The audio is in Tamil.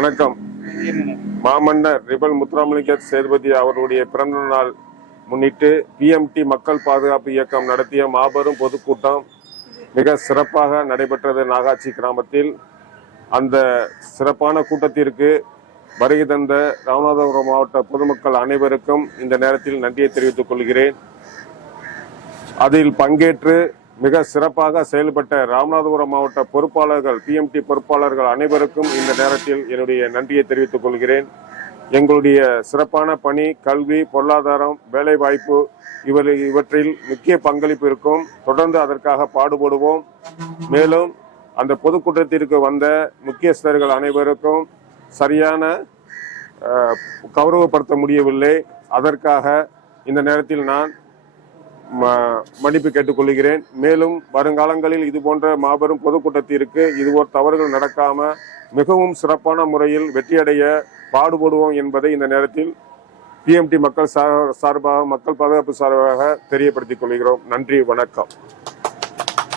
வணக்கம். மாமன்னர் ரிபல் முத்துராமலிங்க சேதுபதி அவருடைய பிறந்த நாள் முன்னிட்டு பிஎம்டி மக்கள் பாதுகாப்பு இயக்கம் நடத்திய மாபெரும் பொதுக்கூட்டம் மிக சிறப்பாக நடைபெற்றது நாகாச்சி கிராமத்தில். அந்த சிறப்பான கூட்டத்திற்கு வருகை தந்த ராமநாதபுரம் மாவட்ட பொதுமக்கள் அனைவருக்கும் இந்த நேரத்தில் நன்றியை தெரிவித்துக் கொள்கிறேன். அதில் பங்கேற்று மிக சிறப்பாக செயல்பட்ட ராமநாதபுரம் மாவட்ட பொறுப்பாளர்கள், பிஎம்டி பொறுப்பாளர்கள் அனைவருக்கும் இந்த நேரத்தில் என்னுடைய நன்றியை தெரிவித்துக் கொள்கிறேன். எங்களுடைய சிறப்பான பணி, கல்வி, பொருளாதாரம், வேலைவாய்ப்பு இவற்றில் முக்கிய பங்களிப்பு இருக்கும். தொடர்ந்து அதற்காக பாடுபடுவோம். மேலும் அந்த பொதுக்கூட்டத்திற்கு வந்த முக்கியஸ்தர்கள் அனைவருக்கும் சரியான கௌரவப்படுத்த முடியவில்லை. அதற்காக இந்த நேரத்தில் நான் மன்னிப்பு கேட்டுக்கொள்கிறேன். மேலும் வருங்காலங்களில் இது போன்ற மாபெரும் பொதுக்கூட்டத்திற்கு இதுபோல் தவறுகள் நடக்காம மிகவும் சிறப்பான முறையில் வெற்றியடைய பாடுபடுவோம் என்பதை இந்த நேரத்தில் பிஎம்டி மக்கள் சார்பாக, மக்கள் பாதுகாப்பு சார்பாக தெரியப்படுத்திக் கொள்கிறோம். நன்றி, வணக்கம்.